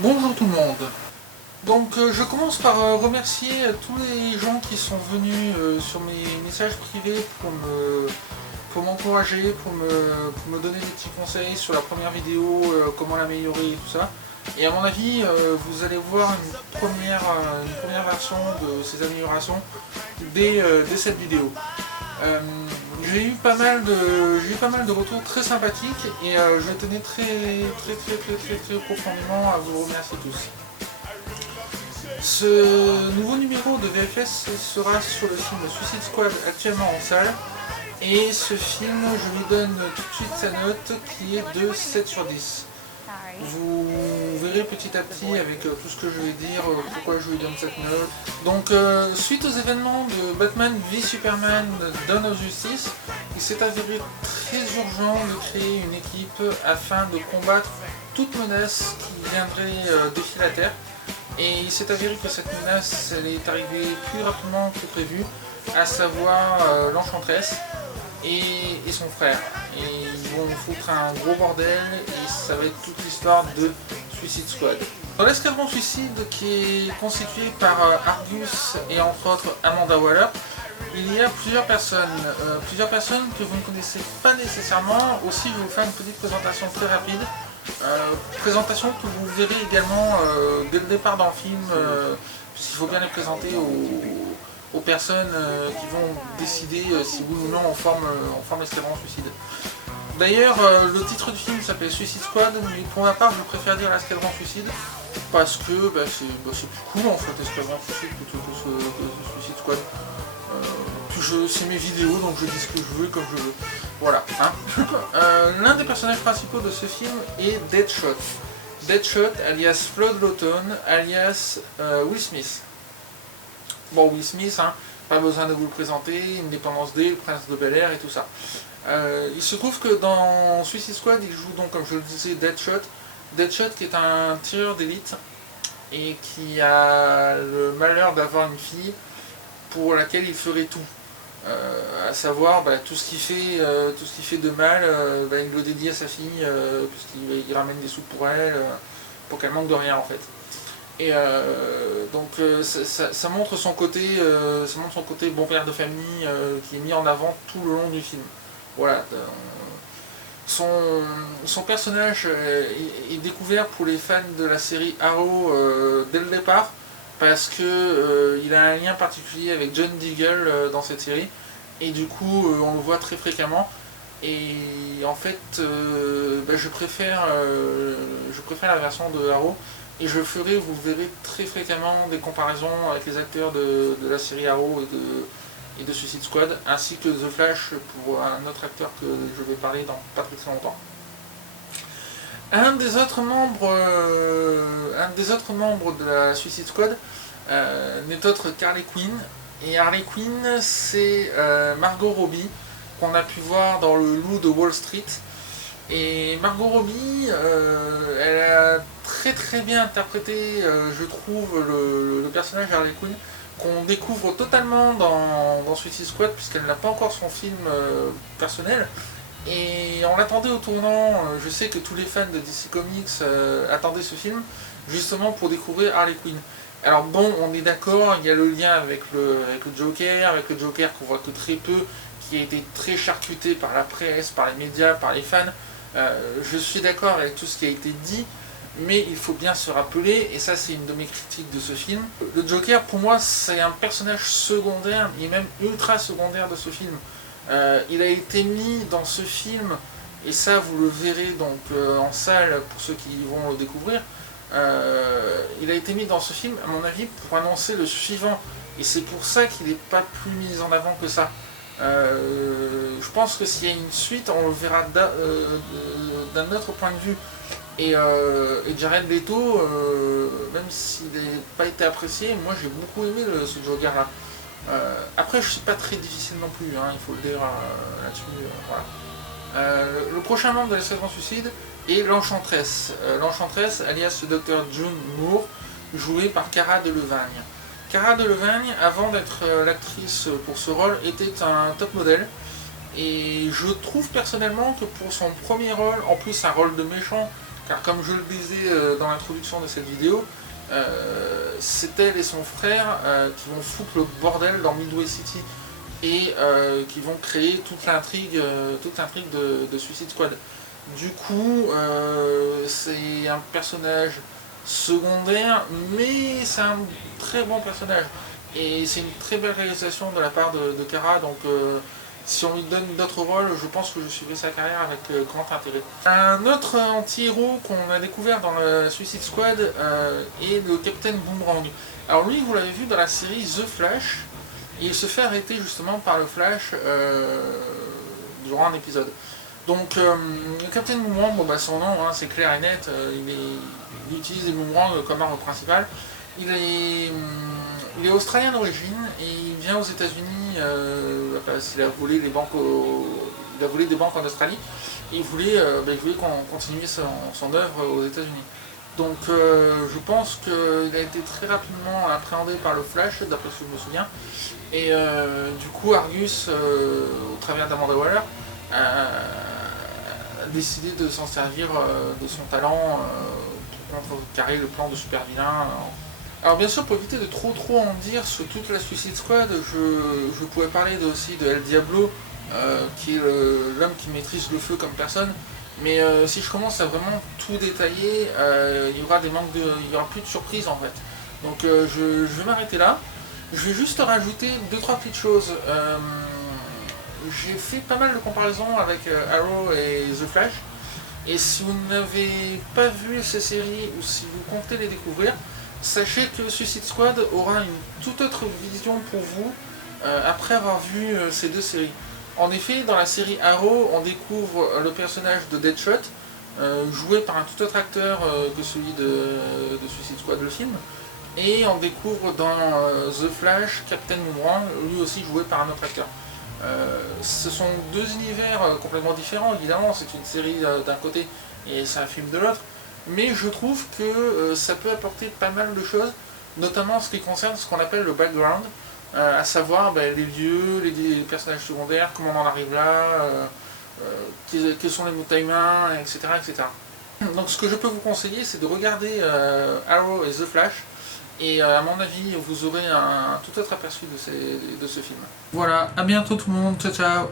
Bonjour tout le monde. Donc je commence par remercier tous les gens qui sont venus sur mes messages privés pour m'encourager, pour me donner des petits conseils sur la première vidéo, comment l'améliorer et tout ça. Et à mon avis, vous allez voir une première version de ces améliorations dès cette vidéo. Euh, j'ai eu pas mal de retours très sympathiques et je tenais très profondément à vous remercier tous. Ce nouveau numéro de VFS sera sur le film Suicide Squad actuellement en salle. Et ce film, je lui donne tout de suite sa note qui est de 7 sur 10. Vous verrez petit à petit avec tout ce que je vais dire, pourquoi je lui donne cette note. Donc suite aux événements de Batman v Superman Dawn of Justice, il s'est avéré très urgent de créer une équipe afin de combattre toute menace qui viendrait défier la Terre. Et il s'est avéré que cette menace elle est arrivée plus rapidement que prévu, à savoir l'Enchantress et son frère. Et ils vont foutre un gros bordel et ça va être toute l'histoire de Suicide Squad. Dans l'escadron Suicide qui est constitué par Argus et entre autres Amanda Waller, il y a plusieurs personnes que vous ne connaissez pas nécessairement. Aussi je vais vous faire une petite présentation très rapide. Présentation que vous verrez également dès le départ dans le film, puisqu'il faut bien les présenter aux personnes qui vont décider si oui ou non on forme l'escadron Suicide. D'ailleurs, le titre du film s'appelle Suicide Squad, mais pour ma part, je préfère dire l'escadron Suicide parce que c'est plus cool en fait, l'escadron Suicide plutôt que Suicide Squad. C'est mes vidéos, donc je dis ce que je veux comme je veux. Voilà. Hein. L'un des personnages principaux de ce film est Deadshot. Deadshot, alias Floyd Lawton, alias Will Smith. Bon, Will Smith, hein, pas besoin de vous le présenter, Independence Day, le Prince de Bel-Air et tout ça. Il se trouve que dans Suicide Squad, il joue donc, comme je le disais, Deadshot. Deadshot qui est un tireur d'élite et qui a le malheur d'avoir une fille pour laquelle il ferait tout. À savoir tout ce qu'il fait de mal, il le dédie à sa fille, puisqu'il ramène des sous pour elle, pour qu'elle manque de rien en fait. Et donc ça montre son côté bon père de famille qui est mis en avant tout le long du film. Voilà. Son personnage est découvert pour les fans de la série Arrow dès le départ, parce que il a un lien particulier avec John Diggle dans cette série, et du coup on le voit très fréquemment. Et en fait, je préfère la version de Arrow, et je ferai, vous verrez très fréquemment des comparaisons avec les acteurs de la série Arrow et de Suicide Squad, ainsi que The Flash pour un autre acteur que je vais parler dans pas très longtemps. Un des autres membres de la Suicide Squad n'est autre qu'Harley Quinn. Et Harley Quinn, c'est Margot Robbie, qu'on a pu voir dans Le Loup de Wall Street. Et Margot Robbie, elle a très bien interprété, je trouve, le personnage Harley Quinn, qu'on découvre totalement dans Suicide Squad, puisqu'elle n'a pas encore son film personnel. Et on l'attendait au tournant. Je sais que tous les fans de DC Comics attendaient ce film justement pour découvrir Harley Quinn. Alors bon, on est d'accord, il y a le lien avec le Joker qu'on voit que très peu, qui a été très charcuté par la presse, par les médias, par les fans. Je suis d'accord avec tout ce qui a été dit, mais il faut bien se rappeler, et ça c'est une de mes critiques de ce film, le Joker pour moi c'est un personnage secondaire, il est même ultra secondaire de ce film. Il a été mis dans ce film, et ça vous le verrez donc en salle pour ceux qui vont le découvrir, il a été mis dans ce film à mon avis pour annoncer le suivant, et c'est pour ça qu'il n'est pas plus mis en avant que ça. Je pense que s'il y a une suite, on le verra d'un autre point de vue. Et Jared Leto, même s'il n'a pas été apprécié, moi j'ai beaucoup aimé ce Joker là. Après, je suis pas très difficile non plus, hein, il faut le dire là-dessus. Voilà. Le prochain membre de l'escadron Suicide est l'Enchantress. L'Enchantress, alias le Dr. June Moore, jouée par Cara Delevingne. Cara Delevingne, avant d'être l'actrice pour ce rôle, était un top modèle. Et je trouve personnellement que pour son premier rôle, en plus un rôle de méchant, car comme je le disais dans l'introduction de cette vidéo, c'est elle et son frère qui vont foutre le bordel dans Midway City et qui vont créer toute l'intrigue de Suicide Squad. Du coup, c'est un personnage secondaire, mais c'est un très bon personnage. Et c'est une très belle réalisation de la part de Kara, donc si on lui donne d'autres rôles, je pense que je suivrai sa carrière avec grand intérêt. Un autre anti-héros qu'on a découvert dans le Suicide Squad est le Captain Boomerang. Alors lui, vous l'avez vu dans la série The Flash, et il se fait arrêter justement par le Flash durant un épisode. Donc le Captain Boomerang, bon, bah, son nom hein, c'est clair et net, il utilise les boomerangs comme arme principale. Il est australien d'origine et il vient aux États-Unis parce qu'il a volé des banques en Australie et il voulait continuer son œuvre aux États-Unis. Donc je pense qu'il a été très rapidement appréhendé par le Flash, d'après ce que je me souviens. Et du coup Argus, au travers d'Amanda Waller, a décidé de s'en servir de son talent pour contrecarrer le plan de super vilain. Alors bien sûr, pour éviter de trop en dire sur toute la Suicide Squad, je pourrais parler aussi de El Diablo, qui est l'homme qui maîtrise le feu comme personne. Mais si je commence à vraiment tout détailler, il y aura plus de surprises en fait. Donc je vais m'arrêter là. Je vais juste rajouter 2-3 petites choses. J'ai fait pas mal de comparaisons avec Arrow et The Flash. Et si vous n'avez pas vu ces séries ou si vous comptez les découvrir, sachez que Suicide Squad aura une toute autre vision pour vous après avoir vu ces deux séries. En effet, dans la série Arrow, on découvre le personnage de Deadshot, joué par un tout autre acteur que celui de Suicide Squad, le film. Et on découvre dans The Flash Captain Boomerang, lui aussi joué par un autre acteur. Ce sont deux univers complètement différents, évidemment, c'est une série d'un côté et c'est un film de l'autre, mais je trouve que ça peut apporter pas mal de choses, notamment en ce qui concerne ce qu'on appelle le background, à savoir les lieux, les personnages secondaires, comment on en arrive là, quels sont les mots-time-main, etc., etc. Donc ce que je peux vous conseiller, c'est de regarder Arrow et The Flash, et à mon avis, vous aurez un tout autre aperçu de ce film. Voilà, à bientôt tout le monde, ciao ciao.